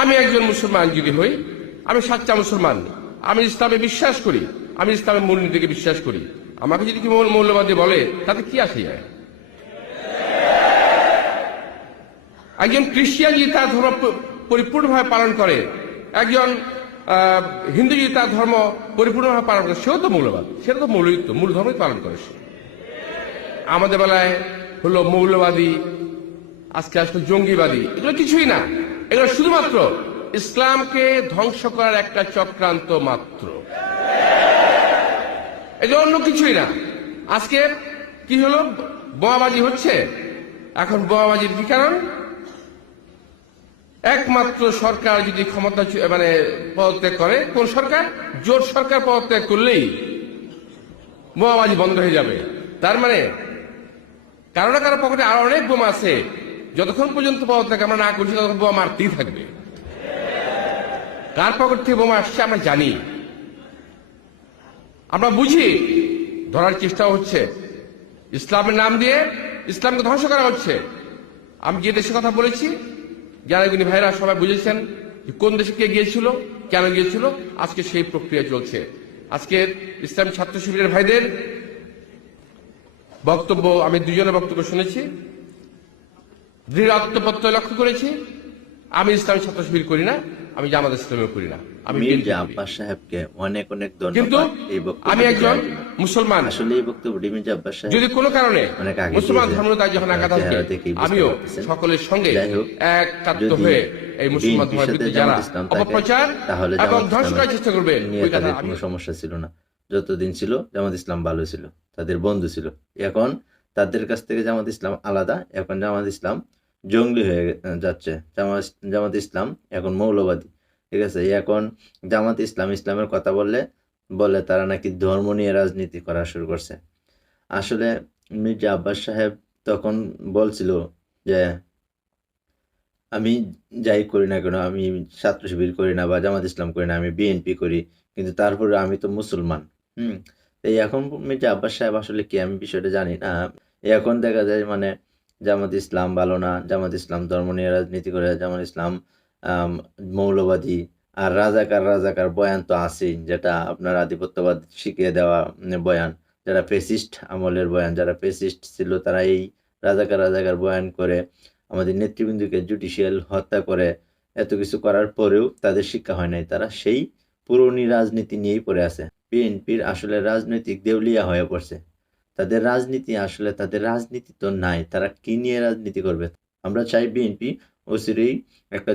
আমি একজন মুসলমান যদি হই, আমি সাচ্চা মুসলমান, আমি ইসলামে বিশ্বাস করি, আমি ইসলামের মূলনীতিকে বিশ্বাস করি, আমাকে যদি কেউ মৌলবাদী বলে তাতে কি আসে যায়? একজন খ্রিস্টান যদি তার ধর্ম পরিপূর্ণভাবে পালন করে, একজন হিন্দু যদি তার ধর্ম পরিপূর্ণভাবে পালন করে, সেও তো মৌলবাদ, সেটা তো মূল ধর্মই পালন করে সে। আমাদের বেলায় হলো মৌলবাদী, আজকে আসলে জঙ্গিবাদী, এগুলো কিছুই না। এগুলো শুধুমাত্র ইসলামকে ধ্বংস করার একটা চক্রান্ত মাত্র, এগুলো অন্য কিছুই না। আজকে কি হলো, বোমাবাজি হচ্ছে। এখন বোমাবাজির কি কারণ? একমাত্র সরকার যদি ক্ষমতা পদত্যাগ করে, কোন সরকার? জোট সরকার পদত্যাগ করলেই বোমাবাজি বন্ধ হয়ে যাবে। তার মানে কারো না কারো পকেটে আরো অনেক বোমা আছে, যতক্ষণ পর্যন্ত পদত্যাগ আমরা না করছি ততক্ষণ বোমা মারতেই থাকবে। কার পকেট থেকে বোমা আসছে আমরা জানি, আমরা বুঝি, ধরার চেষ্টা হচ্ছে। ইসলামের নাম দিয়ে ইসলামকে ধ্বংস করা হচ্ছে। আমি যে দেশের কথা বলেছি, জ্ঞানীগুণী ভাইরা সবাই বুঝেছেন যে কোন দেশে কে গিয়েছিল, কেন গিয়েছিল। আজকে সেই প্রক্রিয়া চলছে। আজকে ইসলামী ছাত্র শিবিরের ভাইদের বক্তব্য, আমি দুজনের বক্তব্য শুনেছি, দৃঢ় আত্মপ্রত্যয় লক্ষ্য করেছি। আমি ইসলামী ছাত্র শিবির করি না, আমি জামাত ইসলামীও করি না, আমি মির্জা আব্বাস সাহেবকে অনেক অনেক কিন্তু ধন্যবাদ এই বক্তব্য। আমি একজন মুসলমান। আসলে এই বক্তব্যটি মির্জা আব্বাস সাহেব যদি কোনো কারণে অনেক আগে মুসলমান দিয়েছেন, ধর্মতায় যখন আঘাত আসবে, চেহারা দেখেই বুঝতে আমিও পারতেছেন। সকলের সঙ্গে যাই হোক, একাত্ম যদি হয়ে এই মুসলমান বিএনপির ধর্মের সাথে বিরুদ্ধে যারা জামাত ইসলাম থাকে, অপপ্রচার তাহলে এবং জামাত ধ্বংস করার ইসলামের চেষ্টা করবে, নিয়ে ওই কথা তাদের আমি কোনো সমস্যা ছিল না। যতদিন ছিল জামাত ইসলাম ভালো ছিল, তাদের বন্ধু ছিল। এখন তাদের কাছ থেকে জামাত ইসলাম আলাদা। এখন জামাত ইসলাম জঙ্গলি হয়ে যাচ্ছে। জামাত ইসলাম এখন মৌলবাদী, ঠিক আছে। এখন জামাত ইসলামের কথা বলে তারা নাকি ধর্ম নিয়ে রাজনীতি করা শুরু করছে। আসলে মির্জা আব্বাস সাহেব তখন বলছিল যে আমি যাই করি না কেন, আমি ছাত্র শিবির করি না বা জামাত ইসলাম করি না, আমি বিএনপি করি, কিন্তু তারপরে আমি তো মুসলমান। এই এখন মির্জা আব্বাস সাহেব আসলে কি, আমি বিষয়টা জানি না। এখন দেখা যায় মানে জামাত ইসলাম ভালো না, জামাত ইসলাম ধর্ম নিয়ে রাজনীতি করে, জামাত ইসলাম মৌলবাদী। আর রাজাকার বয়ান তো আছেই, যেটা আপনার আধিপত্যবাদ শিখিয়ে দেওয়া বয়ান, যারা ফেসিস্ট আমলের বয়ান, যারা ফেসিস্ট ছিল তারা এই রাজাকার বয়ান করে আমাদের নেতৃবৃন্দকে জুডিশিয়াল হত্যা করে, এত কিছু করার পরেও তাদের শিক্ষা হয় নাই, তারা সেই পুরনো রাজনীতি নিয়েই পড়ে আছে। বিএনপির আসলে রাজনৈতিক দেউলিয়া হয়ে পড়ছে। তাদের রাজনীতি তো নাই, তারা কি নিয়ে রাজনীতি করবে? আমরা চাই বিএনপি অচিরেই একটা